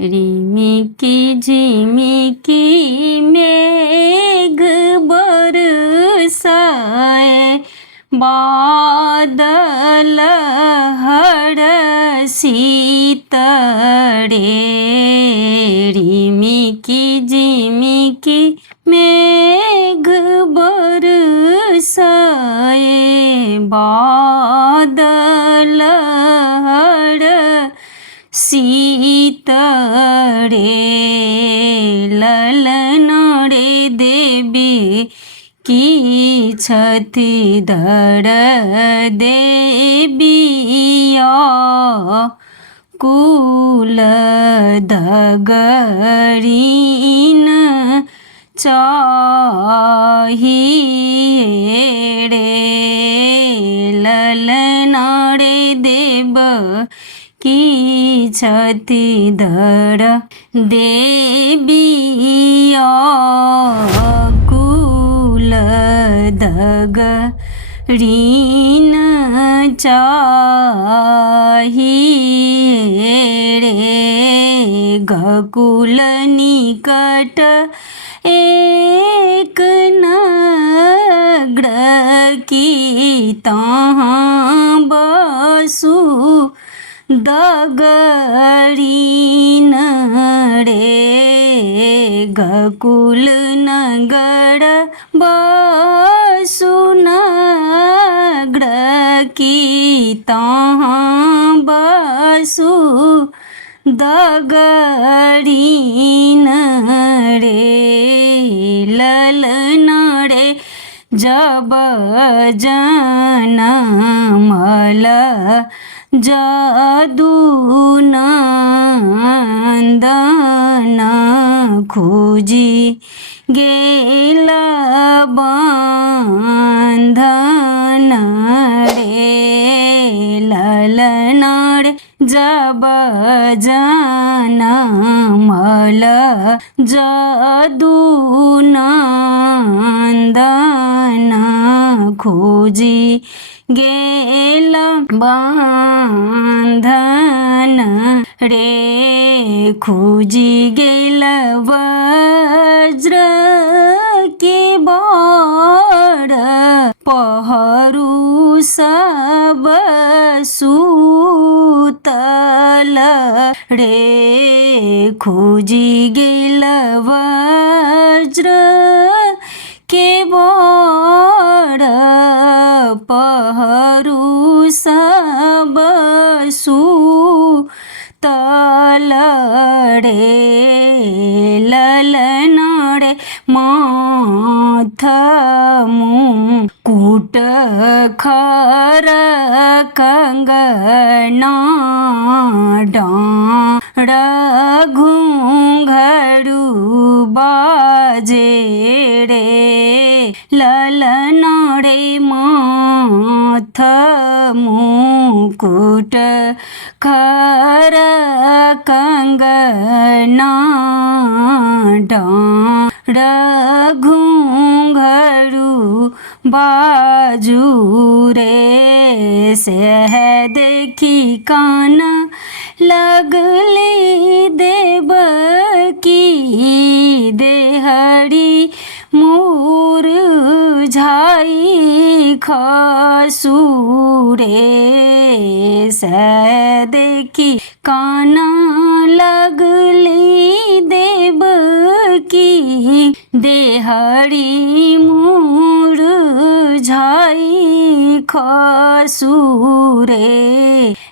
रिमिकी झिमिकी मेघ बरसाए, बादल हरसी तड़े। रिमिकी झिमिकी मेघ बरसाए, बादल सीतड़े। ललनड़े देवी की छति धड़ देविया, कुल दगरीन चाहिए रे। ललनड़े देव की छति धड़ देविया, कुल दगरीन चाहिए रे। गकुल निकट एक नगड़ की, तहाँ बसु दगरीन रे। गकुल नगड़ बसु नगड़ की, तहाँ बसु दगरीन रे। ललनड़े जब जनमल जदू नंदन, खोजी गेल बंधन रे। ललनड़े जब जनमल जदू नंदन, खोजी गेल बंधन रे। खोजी गेल वज्र के बड़, पहरू सब सूतल रे। खोजी गेल वज्र के बड़, पहरू सब सूतल रे। ललनड़े माथ मुकुट खर कंगना, डाँड़ घूंघरू बाजे रे। ललनड़े माथ मुकुट खर कंगना, डाँड़ घूंघरू बाजू रे। सेह देखी कान लगली देव की, देहरी मुरझाई खसूरे। सेह देखी कान लगली देव की, देहरी मुरझाई खसूरे।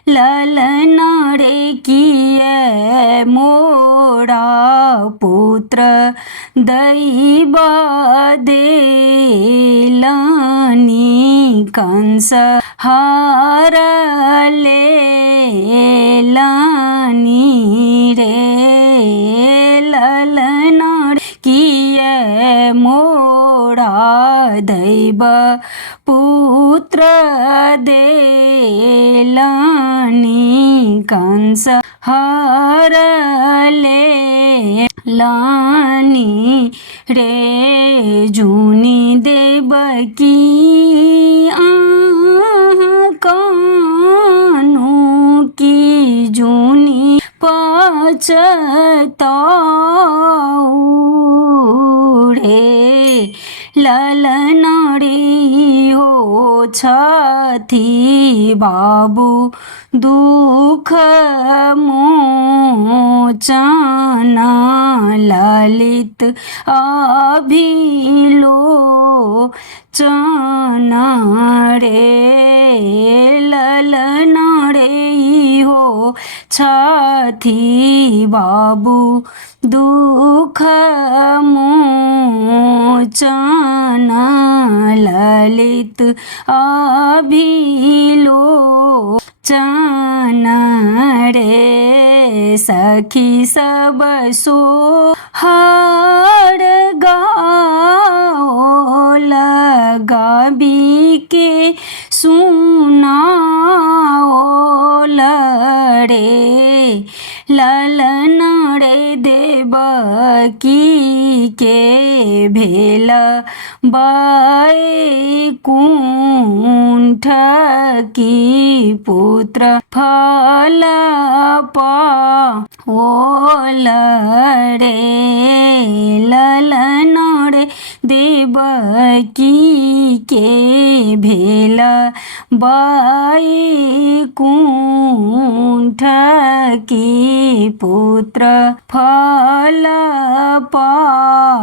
ललनड़े किए मोरा पुत्र दैव देलानी, कंस हार लेलानी रे। ललनड़े किए मोरा दैव पुत्र देलानी, कंस हार लेलानी रे। जूनी देवकी कानू की, जूनी पाछ સતાઉડે લલનડી હો છથી બાબુ દુઃખ મોચન લલિત અભિલો ચન રે લલનડે હો છથી બાબુ દુઃખ મોચન લલિત અભિલો ચન રે સખી સબ સોહાડ ગાઓ લગાબી કે સુનાઓ લડે લલનડે દેવકી કે ભેલ बैकुंठ की पुत्र फल पावलरे ललनड़े देवकी के भेल बैकुंठ की पुत्र फल पावलरे।